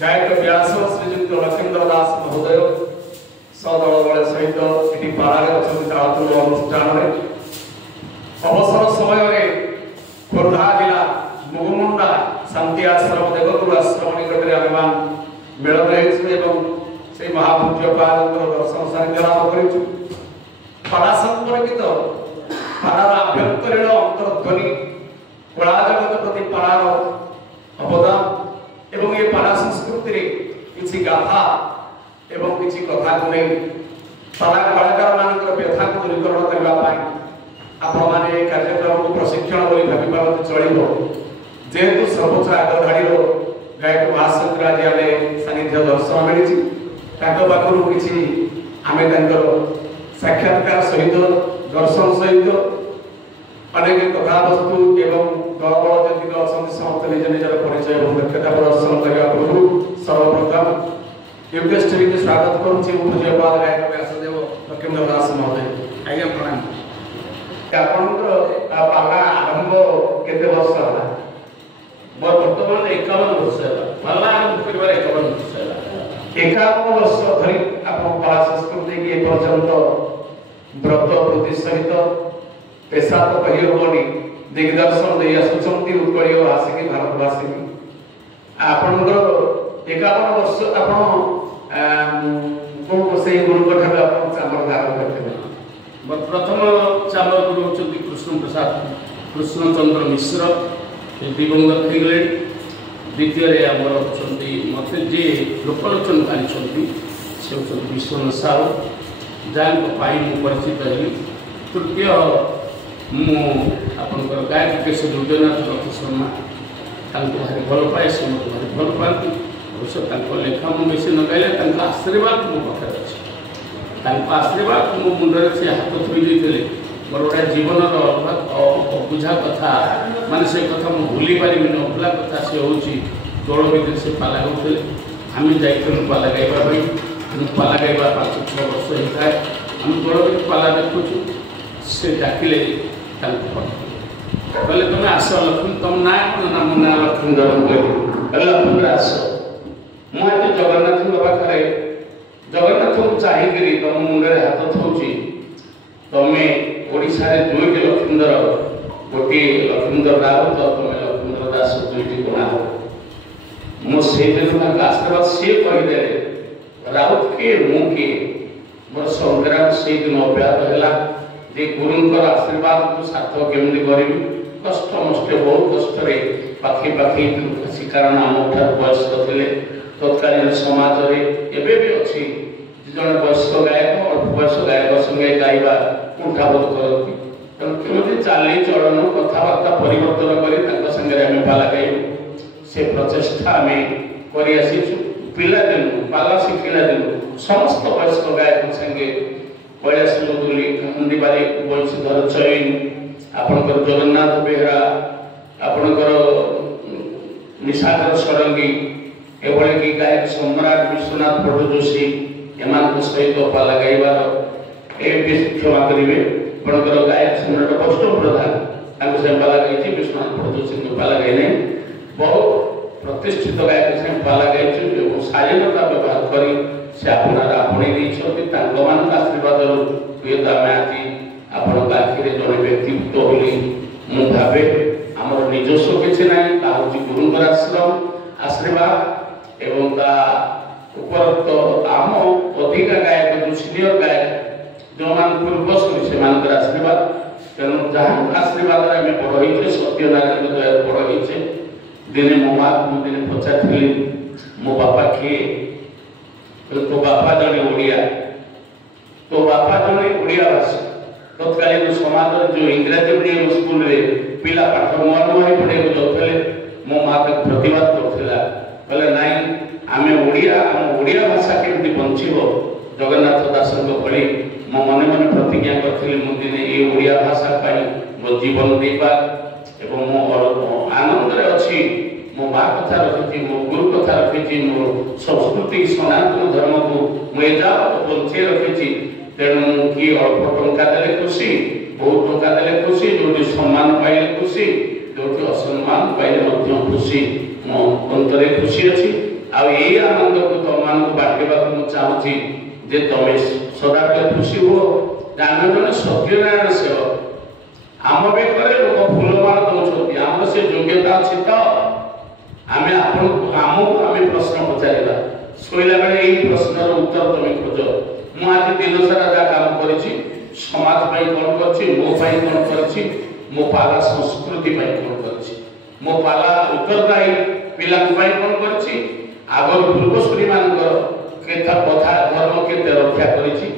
गायक व्यास श्रीजुक्त लक्ष्मींद्र दास महोदय सदल बल सहित ये पाड़े अच्छा अनुष्ठान अवसर समय खोर्धा जिला मुगुमुंडा शांति आश्रम देवगुरु आश्रम निकट में आम मिलन से महापूज्य पाद दर्शन सानिध्य लाभ कर पाड़ा संपर्कित पाड़ार आभ्यंतरीण अंतर्ध्वनि कला जगत प्रति पाड़ार अवदान एवं ये पाड़ा संस्कृति किसी गाथा एवं किसी कथा को नहीं पाड़ा कलाकार मान व्यथा को दूरीकरण करने आपण मैंने कार्यक्रम को प्रशिक्षण बोली भावी पारत चलो जेहेतु सर्वोच्च आगधाड़ी गायक महाशंकर आज आम सानिध्य दर्शन मिली पाखु किसी आम साक्षात्कार सहित दर्शन सहित अनेक कथा वस्तु एवं दल जतिक अच्छा समस्त निज निजर परिचय और दक्षता प्रदर्शन करने पूर्व सर्वप्रथम युगेश्वरी के स्वागत करुच्ची पूज्यपाद गायक व्यासदेव लक्ष्मींद्र दास महोदय आज्ञा प्रणाम आपणकर पाला आरंभ केते वर्ष है मोर वर्तमान 51 वर्ष है पाला आरंभ करबार 51 वर्ष है 51 वर्ष धरि आपण पाला संस्कृति के पर्यंत व्रत वृत्ति सहित पेशा तो कही होनी दिग्दर्शन दे आसुचंती उत्कलीय भाषी भारतवासी आपणकर 51 वर्ष आपण को से गुरु ठाकुर आपण चामर धारण करते प्रथम चामर गुरु होती कृष्ण प्रसाद कृष्णचंद्र मिश्र दिवंगत हो गए द्वितीय आमर अच्छा मत जी लोकलोचन पाई से हूँ विश्वनाथ साहू जहाँ परिचित रही तृतीय मुझर गायक केशव दुर्जनाथ रथ शर्मा भारी भल पाए से मत भारी भल पाती अवश्य लेखा मु बेसी न गाइले आशीर्वाद मो पाखे अच्छे आशीर्वाद मो मुंडे से हाथ थोई देते मोर गोटे जीवन अबुझा कथा माने से कथा मुझे भूली पारि अभुला कथा से हूँ दौड़ भितर से पाला होते आम जाइलु पाला गाइबा पाला गाइबा 5-6 वर्ष होता है आम दौड़ भितर पाला देखुचु से डाकिले कहले तुम आस लक्ष्मी तुम ना ना मो ना लक्ष्मींद्र लक्ष्मी आस मुझे जगन्नाथ पाखे जगन्नाथ को चाहिए तुम मुंडे हाथ थोची तुम्हें ओडिशा रे 2टी लक्ष्मींद्र गोटे लक्ष्मींद्र राउत तुम लक्ष्मींद्र दास 2टी गुणा मो से दिन आशीर्वाद सी कहीदे राउत के मुझे मोर संग्राम से दिन अव्याहत है जे गुरुंकर आशीर्वाद को सार्थक केमती करी कष्ट मष्ट बहुत कष्ट पाखी पाखी कारण आम वयस्क थे तत्कालीन समाज एवं भी अच्छी जन वयस्क गायक अल्प वयस्क गायक संगे गाइबा कुंठाबोध करती तेणु चाली चलन कथबार्ता परिवर्तन कर पाला गाइबू से प्रचेषा आम कर पिला दिन पाला शिखिला दिन समस्त वयस्क गायक संगे कैलाश मुदुली हंदीबारी बंशीधर चैन आपणकर जगन्नाथ बेहरा आपणकर निशाकर षडंगी एभली कि गायक सम्राट विश्वनाथ भट्ट जोशी एमान सहित पाला गाइबार क्षमा करेंगे आपणकर गायक सम्राट वैष्णव प्रधान पाला गाई विश्वनाथ भट्ट जोशी पाला गाई नहीं बहुत प्रतिष्ठित गायक से पाला गाई शालीनता व्यवहार कर से आपणार आपणी आशीर्वाद हुए तो आम आज आपण आखिरी जड़े व्यक्तित्व बोली मु भावे आमर निजस्व किसी ना हूँ गुरुंकर आश्रम आशीर्वाद एवं उपरक्त आम अधिका गायक जो सीनियर गायक जो मान पूर्वश्री से आशीर्वाद तेणु जहाँ आशीर्वाद आम बड़ होते सत्यनारायण दया बड़ होते दिने मो माँ को दिने पचारि मो बापा किए तो बापा जड़े ओडिया तो बापा जड़े ओडिया भाषा तत्कालीन समाज जो इंग्राजी मीडियम स्कूल रे पिला पाठ नुआ नुआ पढ़े जाते मो माँ तक प्रतिवाद करथिला बोले नाई आमे ओडिया हम ओडिया भाषा केमती बंचिबो जगन्नाथ दासଙ୍କ भଳି मो मने मने प्रतिज्ञा करथिले मु दिने ए ओडिया भाषा पाई मो जीवन देबा एवं मो आनंद रे अछि मो माँ कथा रखिछि मो गुरु कथा रखिछि मो संस्कृति सनातन धर्म को मुजा बंचे रखिछि तेणु कि अल्प टंका देले खुशी बहुत टंका देले खुशी जो सम्मान पाइले खुशी जो असम्मान पाइले ମଧ୍ୟ खुशी मो अंतरे खुशी अछि आ ए आनंद को तमान को बांटबा को चाहूछि जे तमे सदाबले खुशी हो जान जने सत्यनारायण सेवक आम बेकरे लोक फूलमाल दउछथि आम से योग्यता अछि त आमे आपन आमको आमे प्रश्न पचारिबा सोइला बेले एई प्रश्नर उत्तर तमे खोज मु आज दिन सारा जा काम करिछि समाज पई कोन करछि मो पई कोन करछि मो पाला संस्कृति पई कोन करछि मो पाला उत्तरदायी पिला पई कोन करछि आगर पूर्वश्री मानकर केथा कथा धर्म केते रक्षा करिछि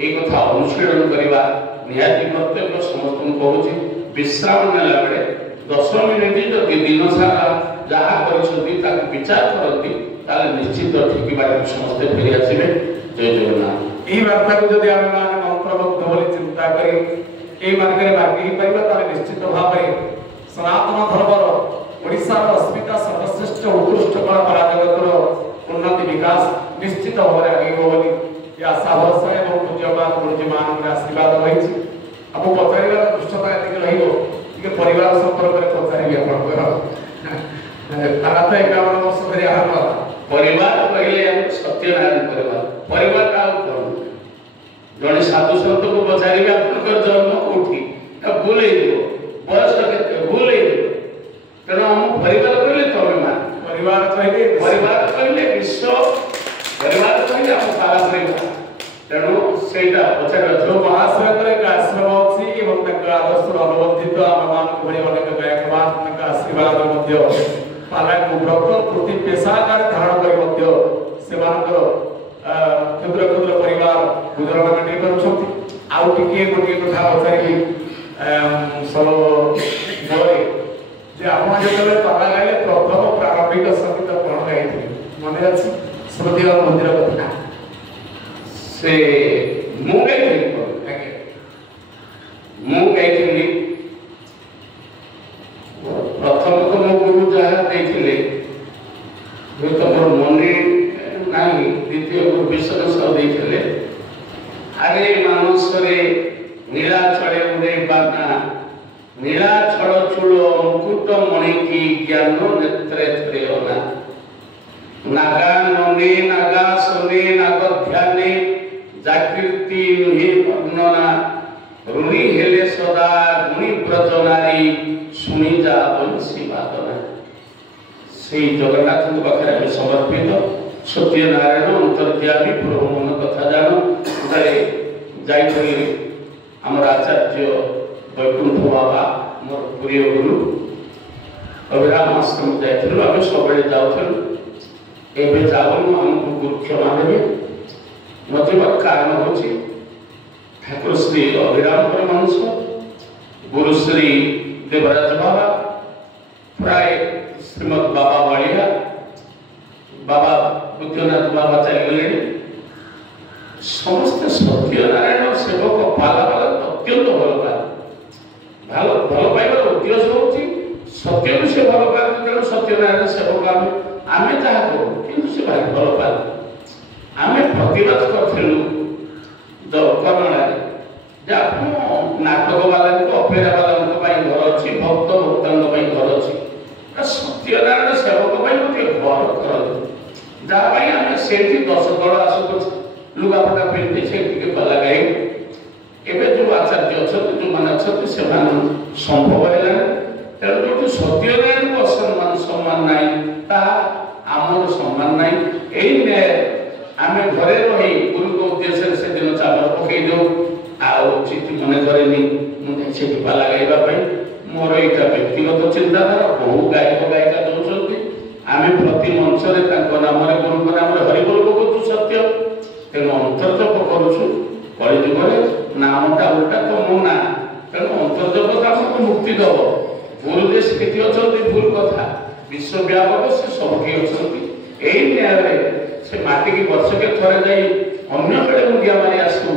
एई कथा अनुशीलन करिबा निहाती कर्तव्य समस्त कहूछि विश्राम नेला बेले 10 मिनिट जदि दिन सारा जहा करिसथि ताकि विचार करथि ताले निश्चित ठीक बारे समस्त फेरि आसीबे जय जगन्नाथ एही वार्ता को जदि आमे माने मंत्रमुग्ध बोली चिंता करी एही मार्ग रे बाकी पाइबा ताले निश्चित भाबरे सनातन धर्मर ओडिसा रो अस्मिता सर्वश्रेष्ठ उत्कृष्ट कला पराजगतर उन्नति विकास निश्चित भाबरे आगे बोली या साहस एवं पूज्यपाद गुरुजीमान रे आशीर्वाद रहिछि अब पचारिबार दुष्टता एतिक रहिबो कि परिवार संपर्क रे पचारिबि आपन तारा तो 51 वर्ष धरि आरंभ परिवार पहिले सत्यनारायण परिवार का कोन जने साधु संत को पचारिबि आपन जन्म कोठी भूले दियो बयस केते भूले दियो तेना हम परिवार कहले तमे मान परिवार कहले विश्व परिवार कहले हम सारा परिवार तेणु सेटा पचार जो महाश्वेतर का आश्रम अछि एवं तक आदर्श अनुबंधित आमान भଳି अनेक गायकवान तक आशीर्वाद मध्य पाला को व्रत प्रति पेशाकार धारण कर मध्य सेमानकर क्षुद्र क्षुद्र परिवार गुजराण मेटे करछथि आउ टिके गोटे कथा पचारि सब मोरे जे आपण जेतले पाला गाइले प्रथम प्रारंभिक संगीत कोन गाइथिले मने अछि स्मृति और मंदिर कथा से मु गाइथिली प्रथम को मो गुरु जहा देथिले जो तो मोर मने नाही द्वितीय गुरु विष्णु सब देथिले आगे मानस रे नीला चले उड़े बाना नीला छड़ चूलो मुकुट मणि की ज्ञान नेत्रे थे ओना नागा नने नागा सोने नाग ध्याने जागृति नुहे वर्णना ऋणी हेले सदा गुणी ब्रजनारी सुनी जा बंसी बादना से जगन्नाथ को पाखरे में समर्पित सत्यनारायण अंतर्यामी प्रभु मन कथा जानो उतारे जाइथले हमर आचार्य वैकुंठ बाबा मोर प्रिय गुरु अभिराम आश्रम जाइथलु हम सबले जाउथलु एबे जावनु हमको गुरु क्षमा देबे मध्यमत कारण होची ठाकुर श्री अभिराम परमहंस गुरु श्री देवराज बाबा प्राय श्रीमद बाबा वालिया बाबा बुद्धनाथ बाबा चले समस्त सत्यनारायण सेवक पाला पाला अत्यंत भल पाइबार उद्देश्य होची सत्य से भल पाए तेणु सत्यनारायण सेवक आमे जहाँ करूँ कि से भाई भल पाए आमे प्रतिवाद करथिलु कर्णला जे आपण नाटक वाला को अपेरा वाला को पई घर अछि भक्त भक्तन पई घर अछि सत्यनारायण सेवक पई मते घर कर जा पई आमे सेठी 10 दल आसु लुगा पटा पिंदी सेठी के पला गई एबे जो आचार्य अछत जो मन अछत से मान संभव हैला तेणु जो सत्यनारायण को सम्मान नाही ता आमर सम्मान नाही एई आमे घरे रही गुरु को उद्देश्य से दिन चावल पकई दो आउ चित्त मन करेनी मुझे से पाला गाइबा पई मोर एटा व्यक्तिगत चिंताधारा बहु गायक गायिका दउछथि आमे प्रति मंच रे ताको नाम ମାଟିକି ବର୍ଷକେ ଥରେ ଯାଇ ଅନ୍ୟ ବେଳେ ମୁଣ୍ଡିଆ ମାରି ଆସୁ,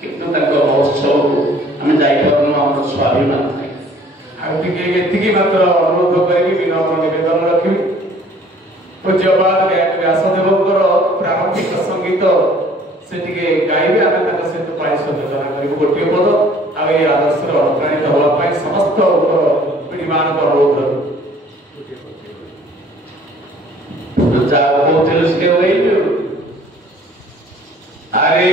କିନ୍ତୁ ତାଙ୍କ ମହୋତ୍ସବକୁ ଆମେ ଯାଇପାରୁନୁ, ଆମର ସ୍ୱାଭିମାନ ନାହିଁ। ଆଉ ଟିକେ ଏତିକି ମାତ୍ର ଅନୁରୋଧ କରିକି ବିନମ୍ର ନିବେଦନ ରଖିବି, ପୂଜ୍ୟପାଦ ବ୍ୟାସଦେବଙ୍କର ପ୍ରାରମ୍ଭିକ ସଙ୍ଗୀତ ସେ ଟିକେ ଗାଇବେ, ଆମେ ତାଙ୍କ ସହିତ ପାଣି ସଚେତନା କରିବୁ ଗୋଟିଏ ପଦ। ଆଉ ଏଇ ଆଦର୍ଶରେ ଅନୁପ୍ରାଣିତ ହେବା ପାଇଁ ସମସ୍ତ ପିଢ଼ିମାନଙ୍କ ଅନୁରୋଧ ଯାହା କହୁଥିଲେ ସେ କହିଲେ, ଆରେ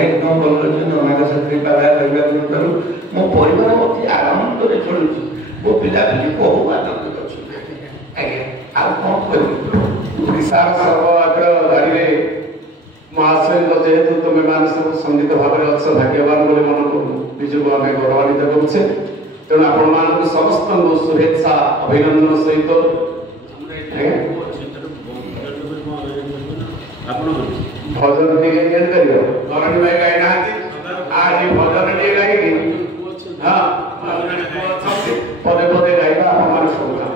एकदम भल अच्छे ननाक साथी पाला कहवा मो परिवार अति आनंद चलुची ମୋ ପିଲାପିଲି ବହୁ ଆନନ୍ଦ ଅଛନ୍ତି। ଆଜ୍ଞା ଆଉ କ'ଣ କରିବି? ଓଡ଼ିଶାର ସର୍ବଆଗ୍ର ଗାଡ଼ିରେ ମହାଶୟଙ୍କ ଯେହେତୁ ତୁମେ ମାନେ ସବୁ ସଙ୍ଗୀତ ଭାବରେ ଅଛ ଭାଗ୍ୟବାନ ବୋଲି ମନକୁ ନିଜକୁ ଆମେ ଗୌରବାନ୍ୱିତ କରୁଛେ। ତେଣୁ ଆପଣମାନଙ୍କୁ ସମସ୍ତଙ୍କୁ ଶୁଭେଚ୍ଛା ଅଭିନନ୍ଦନ ସହିତ ଭଜନ ଟିକେ କେମିତି କରିବ? ଧରଣୀ ଭାଇ ଗାଇ ନାହାନ୍ତି, ଆଜି ଭଜନ ଟିକେ ଗାଇକି ପଦେ ପଦେ ଗାଇବା ଆପଣମାନେ ଶୁଣିବା।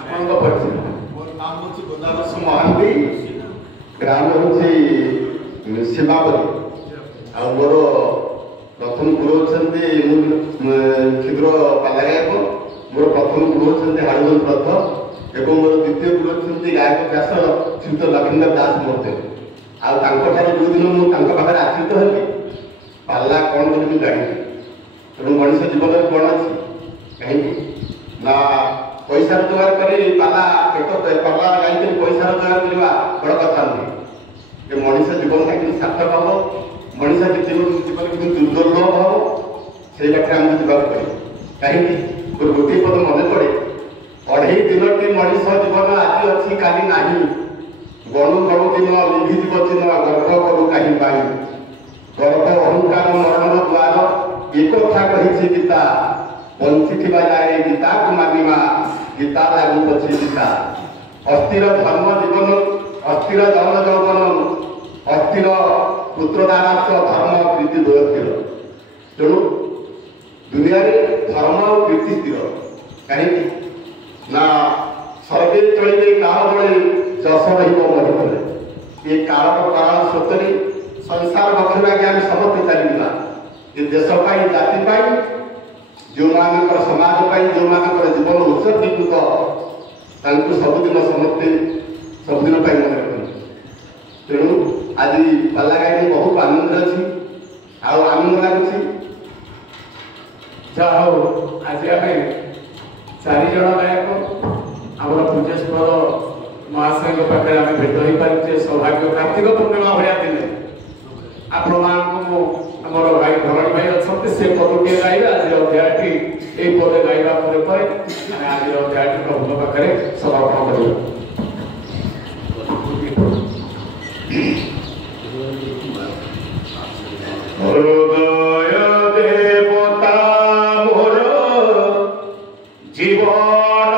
ଆପଣଙ୍କ ପରିଚୟ? ମୋର ନାମ ହେଉଛି ଗୋଦାବର୍ଷ ମହାନ୍ତି, ଗ୍ରାମ ହେଉଛି ସୀମାପତି। ଆଉ ମୋର ପ୍ରଥମ ଗୁରୁ ଅଛନ୍ତି କ୍ଷୁଦ୍ର ପାଲା ଗାୟକ। ମୋର ପ୍ରଥମ ଗୁରୁ ଅଛନ୍ତି ହାଡ଼ୁବନ୍ଧ ରଥ ଏବଂ ମୋର ଦ୍ୱିତୀୟ ଗୁରୁ ଅଛନ୍ତି ଗାୟକ ବ୍ୟାସ ଶ୍ରୀଯୁକ୍ତ ଲକ୍ଷ୍ମୀଧର ଦାସ ମହୋଦୟ। ଆଉ ତାଙ୍କଠାରୁ ଯେଉଁଦିନ ମୁଁ ତାଙ୍କ ପାଖରେ ଆଶ୍ରିତ ହେଲି, ପାଲା କ'ଣ ବୋଲି ମୁଁ ଜାଣିଲି। ତେଣୁ ମଣିଷ ଜୀବନରେ କ'ଣ ଅଛି? କାହିଁକି ନା ପଇସା ରୋଜଗାର କରି ପାଲା ଗାଇକରି ପଇସା ରୋଜଗାର କରିବା ବଡ଼ କଥା ନୁହେଁ। ଯେ ମଣିଷ ଜୀବନଟା କେମିତି ସାର୍ଥକ ହେବ, ମଣିଷ ଜୀବନ କେମିତି ଦୁର୍ଦୁର୍ଲଭ ହେବ, ସେଇ ବାଟରେ ଆମକୁ ଯିବାକୁ ପଡ଼ିବ। କାହିଁକି ମୋର ଗୋଟିଏ ପଦ ମନେ ପଡ଼େ, ଅଢ଼େଇ ଦିନଟି ମଣିଷ ଜୀବନ ଆଜି ଅଛି କାଲି ନାହିଁ, ଗଣୁ ଗଣୁ ଦିନ ଲିଭିଯିବ ଚିହ୍ନ ଗର୍ବ କରୁ କାହିଁ ପାଇଁ, ଗର୍ବ ଅହଙ୍କାର ମରଣର ଦ୍ୱାର ଏକଥା କହିଛି ଗୀତା, ବଞ୍ଚିଥିବା ଯାଏ ଗୀତାକୁ ମାନିବା, ଗୀତା ଲାଗୁ ପଛେ ଗୀତା। ଅସ୍ଥିର ଧର୍ମ ଜୀବନ, ଅସ୍ଥିର ଯୌନ ଯୌବନ, ଅସ୍ଥିର ପୁତ୍ରଦାରାସ ଧର୍ମ ପ୍ରୀତି ଦୋସ୍ଥିର। ତେଣୁ ଦୁନିଆରେ ଧର୍ମ ଆଉ ପ୍ରୀତି ସ୍ଥିର। କାହିଁକି ନା ସର୍ବେ ଚଳିବେ କାଳ ଜଳେ ଯଶ ରହିବ ମହିମରେ। ଏ କାଳର କାରଣ ସ୍ରୋତରେ ସଂସାର ବକ୍ଷରେ ଆଜ୍ଞା ଆମେ ସମସ୍ତେ ଚାଲିଯିବା। ଏ ଦେଶ ପାଇଁ, ଜାତି ପାଇଁ, ଯେଉଁମାନଙ୍କର ସମାଜ ପାଇଁ, ଯେଉଁମାନଙ୍କର ଜୀବନ ଉତ୍ସର୍ଗୀକୃତ, ତାଙ୍କୁ ସବୁଦିନ ସମସ୍ତେ ସବୁଦିନ ପାଇଁ ମନେ ରଖନ୍ତି। ତେଣୁ ଆଜି ପାଲା ଗାଈ ବହୁତ ଆନନ୍ଦରେ ଅଛି, ଆଉ ଆନନ୍ଦ ଲାଗୁଛି। ଯାହା ହଉ ଆଜି ଆମେ 4 ଜଣ ଗାୟକ ଆମର ପୂଜ୍ୟସ୍ପଦ ମହାଶୟଙ୍କ ପାଖରେ ଆମେ ଭେଟ ହୋଇପାରିଛେ। ସୌଭାଗ୍ୟ କାର୍ତ୍ତିକ ପୂର୍ଣ୍ଣିମା ଭଳିଆ ଦିନେ ଆପଣମାନଙ୍କୁ ମୁଁ ଆମର ଭାଇ ଧରଣୀ ଭାଇ ଅଛନ୍ତି, ସେ ପଦଟିଏ ଗାଇବେ। ଆଜିର ଅଧ୍ୟାୟଟି ଏଇ ପଦେ ଗାଇବା ପରେ ପରେ ଆମେ ଆଜିର ଅଧ୍ୟାୟଟି ପ୍ରଭୁଙ୍କ ପାଖରେ ସମର୍ପଣ କରିବା। ହୃଦୟ ଦେବତା ମୋର ଜୀବନ